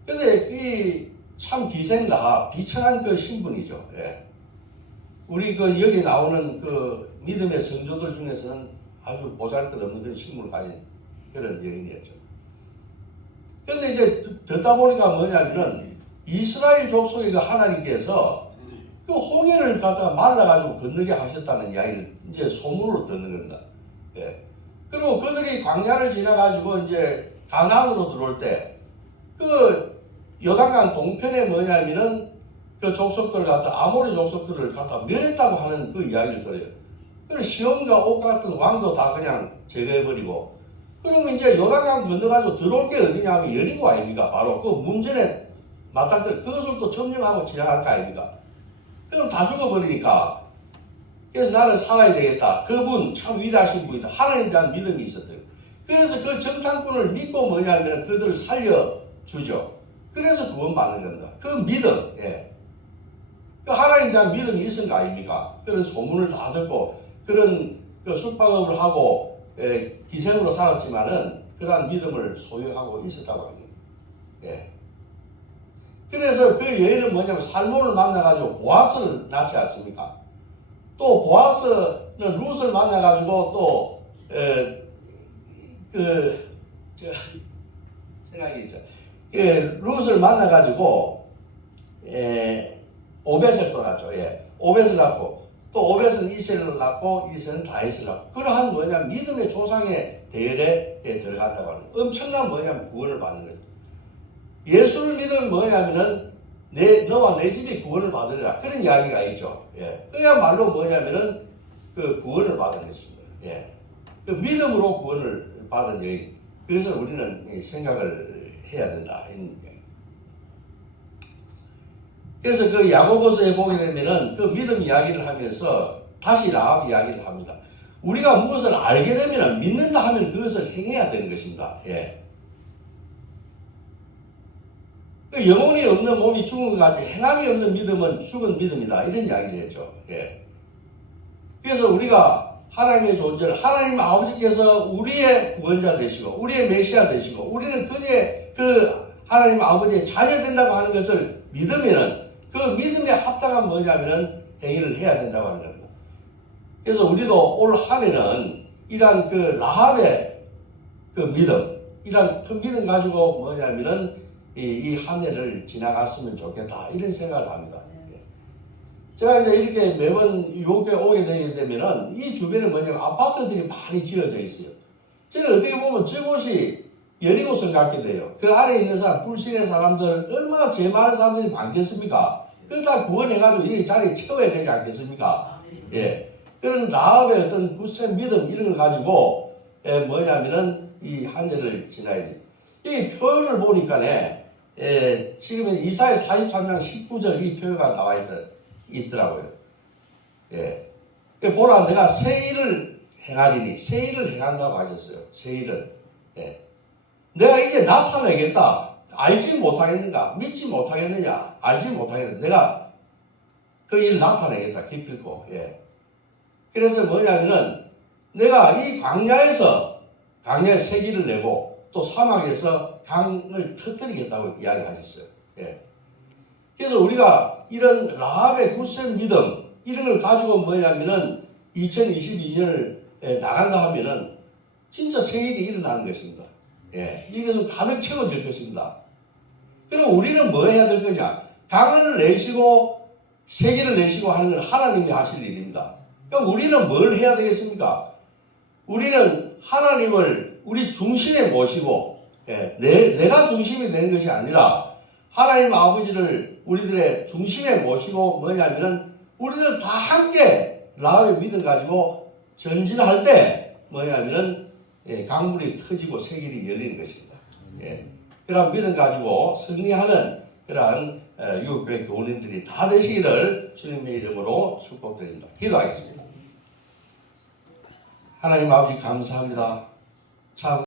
근데 이 참 기생라 비천한 그 신분이죠. 우리 여기 나오는 그 믿음의 성조들 중에서는 아주 보잘것없는 그런 신분을 가진 그런 여인이었죠. 그런데 이제 듣다 보니까 뭐냐면은 이스라엘 족속의 그 하나님께서 그 홍해를 갖다가 말라가지고 건너게 하셨다는 이야기를 이제 소문으로 듣는 겁니다. 그리고 그들이 광야를 지나가지고 이제 가나안으로 들어올 때 그 요단강 동편에 뭐냐면은 그 족속들 갖다 아모리 족속들을 갖다 멸했다고 하는 그 이야기를 들어요. 그래서 시온과 옥 같은 왕도 다 그냥 제거해버리고 그러면 이제 요단강 건너가지고 들어올 게 어디냐면 여리고 아닙니까? 바로 그 문전에 맞닥뜨려 그것을 또 점령하고 지나갈 거 아닙니까? 그럼 다 죽어버리니까 그래서 나는 살아야 되겠다. 그분 참 위대하신 분이다. 하나님에 대한 믿음이 있었대요. 그래서 그 정탐꾼을 믿고 뭐냐면 그들을 살려주죠. 그래서 구원받는 겁니다. 그 믿음, 그 하나님에 대한 믿음이 있은 거 아닙니까? 그런 소문을 다 듣고 그런 그 숙박업을 하고 기생으로 살았지만은 그러한 믿음을 소유하고 있었다고 합니다. 그래서 그 여인은 뭐냐면 살몬을 만나가지고 보아스를 낳지 않습니까? 또 보아스는 룻을 만나가지고 또 생각이 있죠. 룻을 만나가지고 오벳을 또 낳죠. 오벳을 낳고 또 오벳은 이세를 낳고 이세는 다윗을 낳고 그러한 뭐냐면 믿음의 조상의 대열에 들어간다고 하는 거예요. 엄청난 뭐냐면 구원을 받는 거예요. 예수를 믿으면 뭐냐면은 너와 내 집이 구원을 받으리라 그런 이야기가 있죠. 그야말로 뭐냐면은 그 구원을 받은 것입니다. 그 믿음으로 구원을 받은 여인. 그래서 우리는 생각을 해야 된다. 그래서 그 야고보서에 보게 되면은 그 믿음 이야기를 하면서 다시 라합 이야기를 합니다. 우리가 무엇을 알게 되면은 믿는다 하면 그것을 행해야 되는 것입니다. 영혼이 없는 몸이 죽은 것 같아. 행함이 없는 믿음은 죽은 믿음이다. 이런 이야기를 했죠. 그래서 우리가 하나님의 존재를 하나님 아버지께서 우리의 구원자 되시고 우리의 메시아 되시고 우리는 그의 그 하나님 아버지의 자녀 된다고 하는 것을 믿으면은 그 믿음에 합당한 뭐냐면은 행위를 해야 된다고 하는 겁니다. 그래서 우리도 올 한 해는 이러한 그 라합의 그 믿음, 이러한 그 믿음 가지고 뭐냐면은 이 한 해를 지나갔으면 좋겠다 이런 생각을 합니다. 제가 이제 이렇게 매번 유혹교회 오게 되게 되면은 이 주변에 뭐냐면 아파트들이 많이 지어져 있어요. 저는 어떻게 보면 저곳이 여리고성 같게 돼요. 그 안에 있는 사람, 불신의 사람들, 얼마나 죄 많은 사람들이 많겠습니까? 그걸 다 구원해가지고 이 자리에 채워야 되지 않겠습니까? 예. 그런 라합의 어떤 굳센 믿음, 이런 걸 가지고, 뭐냐면은 이 한 해를 지나야 돼. 이 표현을 보니까네, 지금은 이사야 43장 19절 이 표현가 나와 있더라고요. 예. 보라, 내가 새 일을 행하리니, 새 일을 행한다고 하셨어요. 새 일을. 예. 내가 이제 나타내겠다. 알지 못하겠는가? 믿지 못하겠느냐? 알지 못하겠느냐? 내가 그 일 나타내겠다. 기필코. 예. 그래서 뭐냐면은, 내가 이 광야에서 세기를 내고, 또 사막에서 강을 터뜨리겠다고 이야기하셨어요. 예. 그래서 우리가 이런 라합의 굳센 믿음, 이런 걸 가지고 뭐냐면은 2022년을 나간다 하면은 진짜 새 일이 일어나는 것입니다. 예. 이것은 가득 채워질 것입니다. 그럼 우리는 뭐 해야 될 거냐? 강을 내시고 세기를 내시고 하는 건 하나님이 하실 일입니다. 그럼 우리는 뭘 해야 되겠습니까? 우리는 하나님을 우리 중심에 모시고, 내가 중심이 되는 것이 아니라 하나님 아버지를 우리들의 중심에 모시고 뭐냐면은 우리들 다 함께 라합의 믿음 가지고 전진할 때 뭐냐면은 강물이 터지고 세길이 열리는 것입니다. 그런 믿음 가지고 승리하는 그러한 유교회 교우님들이 다 되시기를 주님의 이름으로 축복드립니다. 기도하겠습니다. 하나님 아버지 감사합니다. 참